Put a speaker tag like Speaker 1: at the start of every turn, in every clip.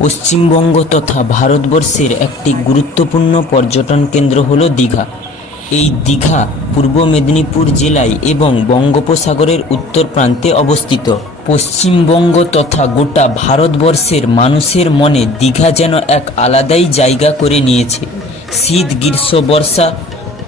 Speaker 1: পশ্চিমবঙ্গ তথা ভারতবর্ষের একটি গুরুত্বপূর্ণ পর্যটন কেন্দ্র হল দীঘা। এই দীঘা পূর্ব মেদিনীপুর জেলায় এবং বঙ্গোপসাগরের উত্তর প্রান্তে অবস্থিত। পশ্চিমবঙ্গ তথা গোটা ভারতবর্ষের মানুষের মনে দীঘা যেন এক আলাদাই জায়গা করে নিয়েছে। শীত, গ্রীষ্ম, বর্ষা,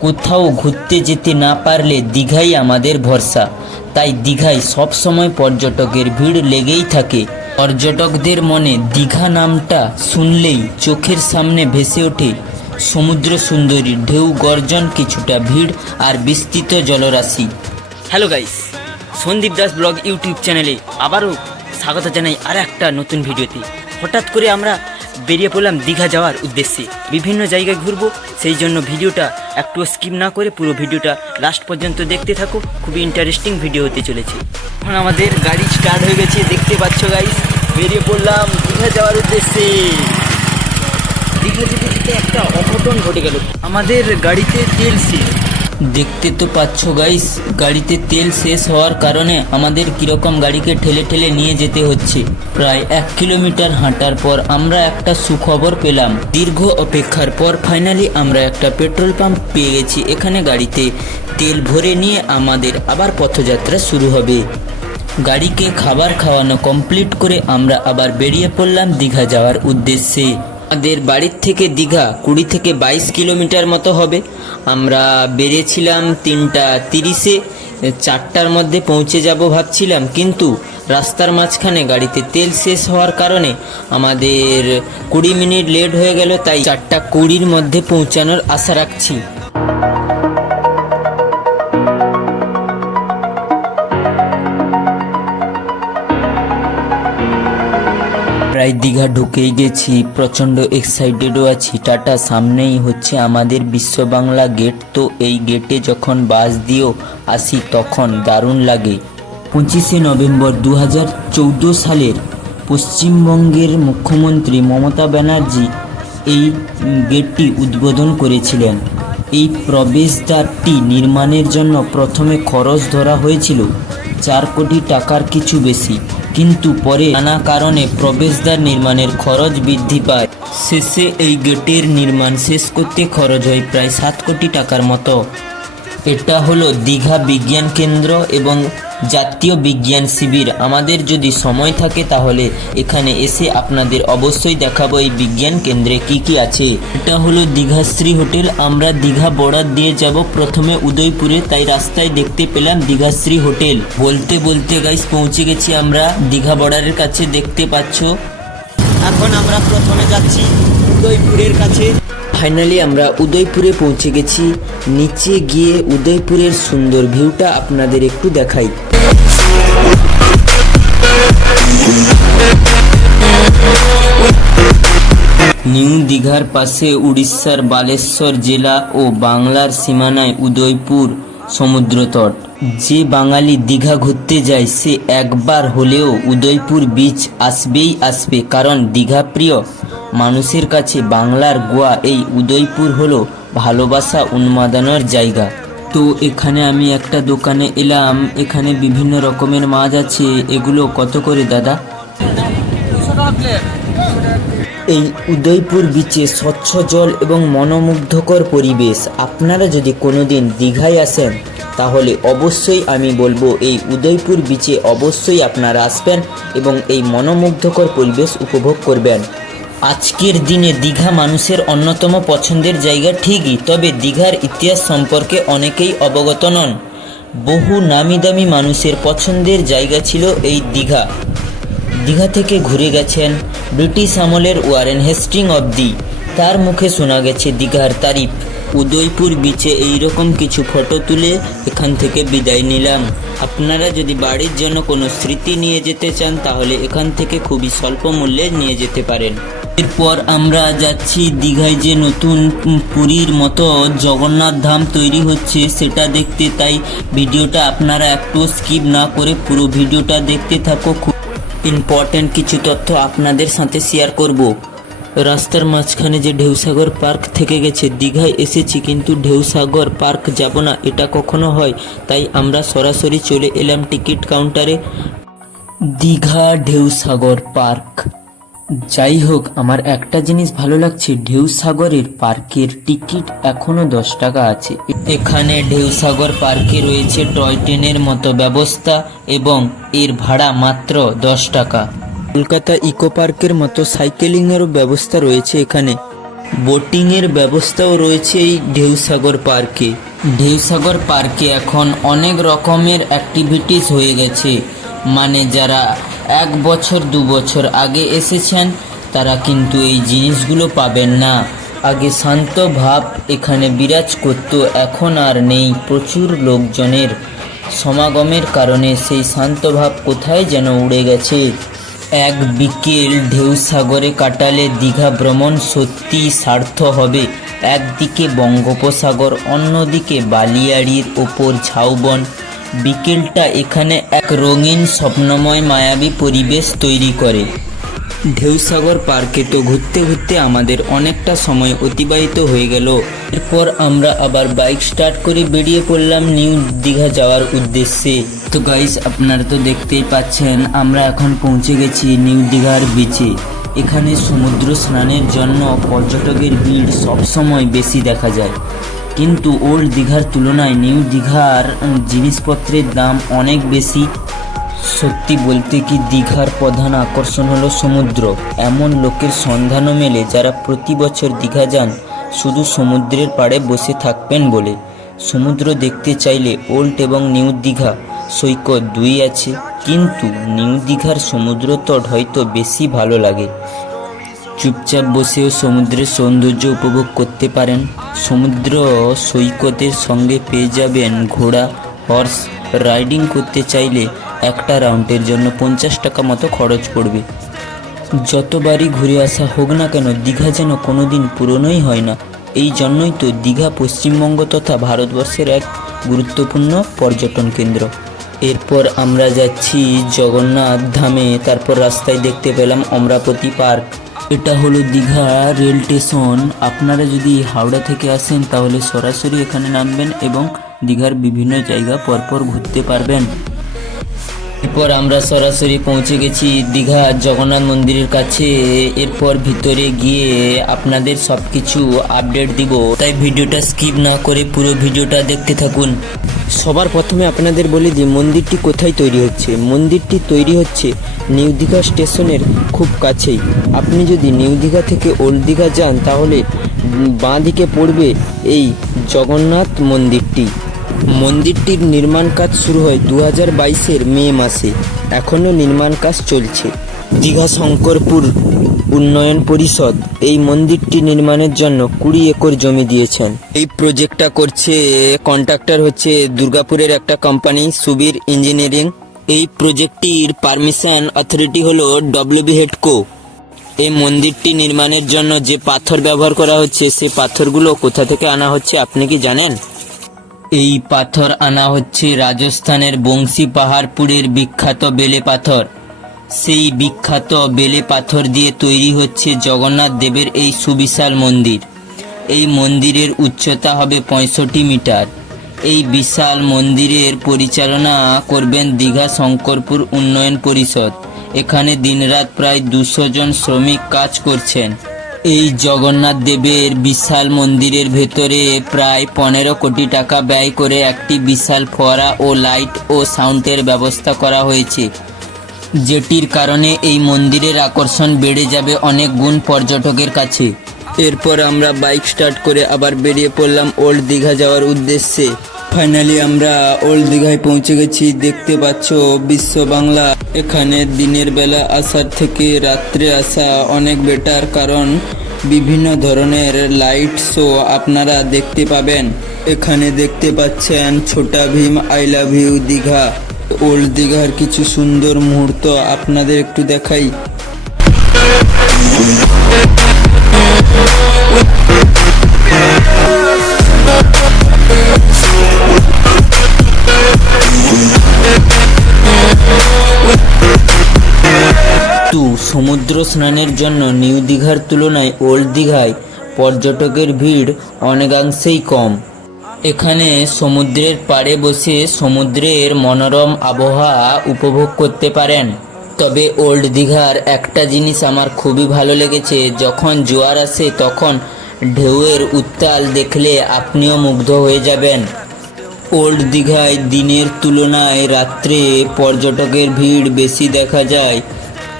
Speaker 1: কোথাও ঘুরতে যেতে না পারলে দীঘাই আমাদের ভরসা। তাই দীঘায় সবসময় পর্যটকের ভিড় লেগেই থাকে। পর্যটকদের মনে দীঘা নামটা শুনলেই চোখের সামনে ভেসে ওঠে। সমুদ্র সুন্দরী ঢেউ গর্জন কিছুটা ভিড় আর বিস্তৃত জলরাশি। Hello guys Sandip Das vlog YouTube চ্যানেলে আবারও স্বাগত জানাই আর একটা নতুন ভিডিওতে। হঠাৎ করে আমরা বেরিয়ে পড়লাম দীঘা যাওয়ার উদ্দেশ্যে। বিভিন্ন জায়গায় ঘুরবো, সেই জন্য ভিডিওটা একটু স্কিপ না করে পুরো ভিডিওটা লাস্ট পর্যন্ত দেখতে থাকো, খুবই ইন্টারেস্টিং ভিডিও হতে চলেছে। এখন আমাদের গাড়ি স্টার্ট হয়ে গেছে, দেখতে পাচ্ছ গাইস বেরিয়ে পড়লাম দীঘা যাওয়ার উদ্দেশ্যে। দীঘা যেতে যেতে একটা অঘটন ঘটে গেল। আমাদের গাড়িতে তেল শেষ দেখতে তো পাচ্ছ গাইস গাড়িতে তেল শেষ হওয়ার কারণে আমাদের কীরকম গাড়িকে ঠেলে ঠেলে নিয়ে যেতে হচ্ছে। প্রায় এক কিলোমিটার হাঁটার পর আমরা একটা সুখবর পেলাম। দীর্ঘ অপেক্ষার পর ফাইনালি আমরা একটা পেট্রোল পাম্প পেয়ে গেছি এখানে গাড়িতে। তেল ভরে নিয়ে আমাদের আবার পথযাত্রা শুরু হবে। গাড়িকে খাবার খাওয়ানো কমপ্লিট করে আমরা আবার বেরিয়ে পড়লাম দীঘা যাওয়ার উদ্দেশ্যে। আমাদের বাড়ির থেকে দীঘা কুড়ি থেকে বাইশ কিলোমিটার মতো হবে। আমরা বেরিয়েছিলাম তিনটা তিরিশে, চারটার মধ্যে পৌঁছে যাব ভাবছিলাম, কিন্তু রাস্তার মাঝখানে গাড়িতে তেল শেষ হওয়ার কারণে আমাদের কুড়ি মিনিট লেট হয়ে গেল, তাই চারটা কুড়ির মধ্যে পৌঁছানোর আশা রাখছি। প্রায় দীঘা ঢুকেই গেছি, প্রচণ্ড এক্সাইটেডও আছি। টাটা, সামনেই হচ্ছে আমাদের বিশ্ব বাংলা গেট তো এই গেটে যখন বাস দিয়েও আসি, তখন দারুণ লাগে। পঁচিশে নভেম্বর দু হাজার চৌদ্দ সালের পশ্চিমবঙ্গের মুখ্যমন্ত্রী মমতা ব্যানার্জি এই গেটটি উদ্বোধন করেছিলেন। এই প্রবেশদ্বারটি নির্মাণের জন্য প্রথমে খরচ ধরা হয়েছিল চার কোটি টাকার কিছু বেশি। কিন্তু পরে নানা কারণে প্রবেশদ্বার নির্মাণের খরচ বৃদ্ধি পায়। শেষে এই গেটের নির্মাণ শেষ করতে খরচ হয় প্রায় সাত কোটি টাকার মতো। এটা হলো দীঘা বিজ্ঞান কেন্দ্র এবং জাতীয় বিজ্ঞান শিবির। আমাদের যদি সময় থাকে তাহলে এখানে এসে আপনাদের অবশ্যই দেখাবো এই বিজ্ঞান কেন্দ্রে কি কি আছে। এটা হলো দীঘাশ্রী হোটেল। আমরা দীঘা বর্ডার দিয়ে যাব প্রথমে উদয়পুরে, তাই রাস্তায় দেখতে পেলাম দীঘাশ্রী হোটেল। বলতে বলতে গাইস পৌঁছে গেছি আমরা দীঘা বর্ডারের কাছে, দেখতে পাচ্ছ। এখন আমরা প্রথমে যাচ্ছি উদয়পুরের কাছে। ফাইনালি আমরা উদয়পুরে পৌঁছে গেছি। নিচে গিয়ে উদয়পুরের সুন্দর ভিউটা আপনাদের একটু দেখাই। নিউ দীঘার পাশে উড়িষ্যার বালেশ্বর জেলা ও বাংলার সীমানায় উদয়পুর সমুদ্রতট। যে বাঙালি দীঘা ঘুরতে যায়, সে একবার হলেও উদয়পুর বিচ আসবেই আসবে। কারণ দীঘা প্রিয়। মানুষের কাছে বাংলার গোয়া এই উদয়পুর হলো ভালোবাসা উন্মাদনার জায়গা। তো এখানে আমি একটা দোকানে এলাম, এখানে বিভিন্ন রকমের মাছ আছে, এগুলো কত করে দাদা? এই উদয়পুর বিচে স্বচ্ছ জল এবং মনোমুগ্ধকর পরিবেশ। আপনারা যদি কোনোদিন দীঘায় আসেন, তাহলে অবশ্যই আমি বলব এই উদয়পুর বিচে অবশ্যই আপনারা আসবেন এবং এই মনোমুগ্ধকর পরিবেশ উপভোগ করবেন। আজকের দিনে দীঘা মানুষের অন্যতম পছন্দের জায়গা ঠিকই, তবে দীঘার ইতিহাস সম্পর্কে অনেকেই অবগত নন। বহু নামি দামি মানুষের পছন্দের জায়গা ছিল এই দীঘা। দীঘা থেকে ঘুরে গেছেন ব্রিটিশ আমলের ওয়ারেন হেস্টিং অব দি। তার মুখে শোনা গেছে দীঘার তারিফ। উদয়পুর বিচে এইরকম কিছু ফটো তুলে এখান থেকে বিদায় নিলাম। আপনারা যদি বাড়ির জন্য কোনো স্মৃতি নিয়ে যেতে চান, তাহলে এখান থেকে খুবই স্বল্প মূল্যে নিয়ে যেতে পারেন। এরপর আমরা যাচ্ছি দীঘায় যে নতুন পুরীর মতো জগন্নাথ ধাম তৈরি হচ্ছে, সেটা দেখতে। তাই ভিডিওটা আপনারা একটু স্কিপ না করে পুরো ভিডিওটা দেখতে থাকো। খুব ইম্পর্ট্যান্ট কিছু তথ্য আপনাদের সাথে শেয়ার করব। রাস্তার মাঝখানে যে ঢেউসাগর পার্ক থেকে গেছে, দীঘায় এসেছি কিন্তু ঢেউসাগর পার্ক যাব না, এটা কখনো হয়। তাই আমরা সরাসরি চলে এলাম টিকিট কাউন্টারে। দীঘা ঢেউসাগর পার্ক। যাই হোক, আমার একটা জিনিস ভালো লাগছে, ঢেউসাগরের পার্কের টিকিট এখনও দশ টাকা আছে। এখানে ঢেউসাগর পার্কে রয়েছে টয় ট্রেনের মতো ব্যবস্থা এবং এর ভাড়া মাত্র দশ টাকা। কলকাতা ইকো পার্কের মতো সাইকেলিংয়েরও ব্যবস্থা রয়েছে এখানে। বোটিংয়ের ব্যবস্থাও রয়েছে এই ঢেউসাগর পার্কে। ঢেউসাগর পার্কে এখন অনেক রকমের অ্যাক্টিভিটিস হয়ে গেছে। মানে যারা এক বছর, দু বছর আগে এসেছেন, তারা কিন্তু এই জিনিসগুলো পাবেন না। আগে শান্ত ভাব এখানে বিরাজ করত, এখন আর নেই। প্রচুর লোকজনের সমাগমের কারণে সেই শান্ত ভাব কোথায় যেন উড়ে গেছে। এক বিকেল ঢেউ সাগরে কাটালে দীঘা ভ্রমণ সত্যি সার্থ হবে। একদিকে বঙ্গোপসাগর, অন্যদিকে বালিয়াড়ির ওপর ঝাউবন। বিকেলটা এখানে এক রঙিন স্বপ্নময় মায়াবী পরিবেশ তৈরি করে। ঢেউসাগর পার্কে তো ঘুরতে ঘুরতে আমাদের অনেকটা সময় অতিবাহিত হয়ে গেল। এরপর আমরা আবার বাইক স্টার্ট করে বেরিয়ে পড়লাম নিউ দীঘা যাওয়ার উদ্দেশ্যে। তো গাইস আপনারা তো দেখতেই পাচ্ছেন, আমরা এখন পৌঁছে গেছি নিউ দীঘার বিচে এখানে সমুদ্র স্নানের জন্য পর্যটকের ভিড় সবসময় বেশি দেখা যায়। কিন্তু ওল্ড দীঘার তুলনায় নিউ দীঘার জিনিসপত্রের দাম অনেক বেশি। সত্যি বলতে কি দীঘার প্রধান আকর্ষণ হলো সমুদ্র। এমন লোকের সন্ধানও মেলে যারা প্রতি বছর দীঘা যান, শুধু সমুদ্রের পাড়ে বসে থাকবেন বলে। সমুদ্র দেখতে চাইলে ওল্ড এবং নিউ দীঘা। সৈকত দুই আছে, কিন্তু নিউ দীঘার সমুদ্র তট হয়তো বেশি ভালো লাগে। চুপচাপ বসেও সমুদ্রের সৌন্দর্য উপভোগ করতে পারেন। সমুদ্র সৈকতের সঙ্গে পেয়ে যাবেন ঘোড়া, হর্স, রাইডিং করতে চাইলে একটা রাউন্ডের জন্য পঞ্চাশ টাকা মতো খরচ পড়বে। যতবারই ঘুরে আসা হোক না কেন, দীঘা যেন কোনো দিন পুরনোই হয় না। এই জন্যই তো দীঘা পশ্চিমবঙ্গ তথা ভারতবর্ষের এক গুরুত্বপূর্ণ পর্যটন কেন্দ্র। এরপর আমরা যাচ্ছি জগন্নাথ ধামে, তারপর রাস্তায় দেখতে পেলাম অমরাপতি পার্ক। এটা হলো দীঘা রেল স্টেশন। আপনারা যদি হাওড়া থেকে আসেন, তাহলে সরাসরি এখানে নামবেন এবং দীঘার বিভিন্ন জায়গা পরপর ঘুরতে পারবেন। এরপর আমরা সরাসরি পৌঁছে গেছি দীঘা জগন্নাথ মন্দিরের কাছে। এরপর ভিতরে গিয়ে আপনাদের সব কিছু আপডেট দিব। তাই ভিডিওটা স্কিপ না করে পুরো ভিডিওটা দেখতে থাকুন। সবার প্রথমে আপনাদের বলে দিই, মন্দিরটি কোথায় তৈরি হচ্ছে? মন্দিরটি তৈরি হচ্ছে নিউ দীঘা স্টেশনের খুব কাছেই। আপনি যদি নিউ দীঘা থেকে ওল্ড দীঘা যান, তাহলে বাঁ দিকে পড়বে এই জগন্নাথ মন্দিরটি। মন্দিরটির নির্মাণ কাজ শুরু হয় দু হাজার বাইশের মে মাসে। এখনও নির্মাণ কাজ চলছে। দীঘা শঙ্করপুর উন্নয়ন পরিষদ এই মন্দিরটি নির্মাণের জন্য কুড়ি একর জমি দিয়েছেন। এই প্রজেক্টটা করছে কন্ট্রাক্টর হচ্ছে দুর্গাপুরের একটা কোম্পানি, সুবীর ইঞ্জিনিয়ারিং। এই প্রজেক্টটির পারমিশন অথরিটি হলো ডব্লিউবি হেডকো এই মন্দিরটি নির্মাণের জন্য যে পাথর ব্যবহার করা হচ্ছে সেই পাথরগুলো কোথা থেকে আনা হচ্ছে আপনি কি জানেন? এই পাথর আনা হচ্ছে রাজস্থানের বংশী পাহাড়পুরের বিখ্যাত বেলে পাথর। সেই বিখ্যাত বেলে পাথর দিয়ে তৈরি হচ্ছে জগন্নাথ দেবের এই সুবিশাল মন্দির। এই মন্দিরের উচ্চতা হবে পঁয়ষট্টি মিটার। এই বিশাল মন্দিরের পরিচালনা করবেন দীঘা শঙ্করপুর উন্নয়ন পরিষদ। এখানে দিনরাত প্রায় দুশো জন শ্রমিক কাজ করছেন। এই জগন্নাথ দেবের বিশাল মন্দিরের ভেতরে প্রায় পনেরো কোটি টাকা ব্যয় করে একটি বিশাল ফোয়ারা ও লাইট ও সাউন্ডের ব্যবস্থা করা হয়েছে। যেটির কারণে এই মন্দিরের আকর্ষণ বেড়ে যাবে অনেক গুণ পর্যটকের কাছে। এরপর আমরা বাইক স্টার্ট করে আবার বেরিয়ে পড়লাম ওল্ড দীঘা যাওয়ার উদ্দেশ্যে। ফাইনালি আমরা ওল্ড দীঘায় পৌঁছে গেছি। দেখতে পাচ্ছ বিশ্ব বাংলা এখানে দিনের বেলা আসার থেকে রাত্রে আসা অনেক বেটার, কারণ বিভিন্ন ধরনের লাইট শো আপনারা দেখতে পাবেন। এখানে দেখতে পাচ্ছেন Chhota Bheem I love you Digha. Old দীঘার কিছু সুন্দর মুহূর্ত আপনাদের একটু দেখাই। সমুদ্র স্নানের জন্য নিউ দীঘার তুলনায় ওল্ড দীঘায় পর্যটকের ভিড় অনেকাংশেই কম। এখানে সমুদ্রের পাড়ে বসে সমুদ্রের মনোরম আবহাওয়া উপভোগ করতে পারেন। তবে ওল্ড দীঘার একটা জিনিস আমার খুবই ভালো লেগেছে, যখন জোয়ার আসে তখন ঢেউয়ের উত্তাল দেখলে আপনিও মুগ্ধ হয়ে যাবেন। ওল্ড দীঘায় দিনের তুলনায় রাত্রে পর্যটকের ভিড় বেশি দেখা যায়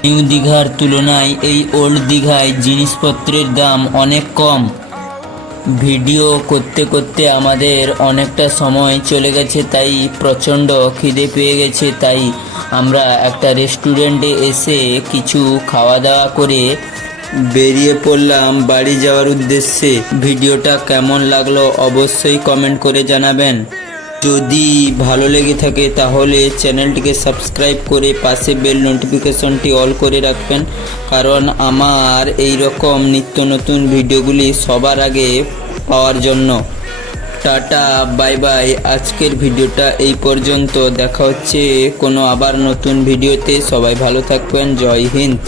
Speaker 1: নিউ দীঘার তুলনায় এই ওল্ড দীঘায় জিনিসপত্রের দাম অনেক কম। ভিডিও করতে করতে আমাদের অনেকটা সময় চলে গেছে, তাই প্রচণ্ড খিদে পেয়ে গেছে। তাই আমরা একটা রেস্টুরেন্টে এসে কিছু খাওয়া দাওয়া করে বেরিয়ে পড়লাম বাড়ি যাওয়ার উদ্দেশ্যে। ভিডিওটা কেমন লাগল অবশ্যই কমেন্ট করে জানাবেন। যদি ভালো লেগে থাকে তাহলে চ্যানেলটিকে সাবস্ক্রাইব করে পাশে বেল নোটিফিকেশনটি অল করে রাখবেন। কারণ আমার এই রকম নিত্য নতুন ভিডিওগুলি সবার আগে পাওয়ার জন্য। Tata, bye bye. আজকের ভিডিওটা এই পর্যন্ত। দেখা হচ্ছে কোনো আবার নতুন ভিডিওতে। সবাই ভালো থাকবেন। জয় হিন্দ।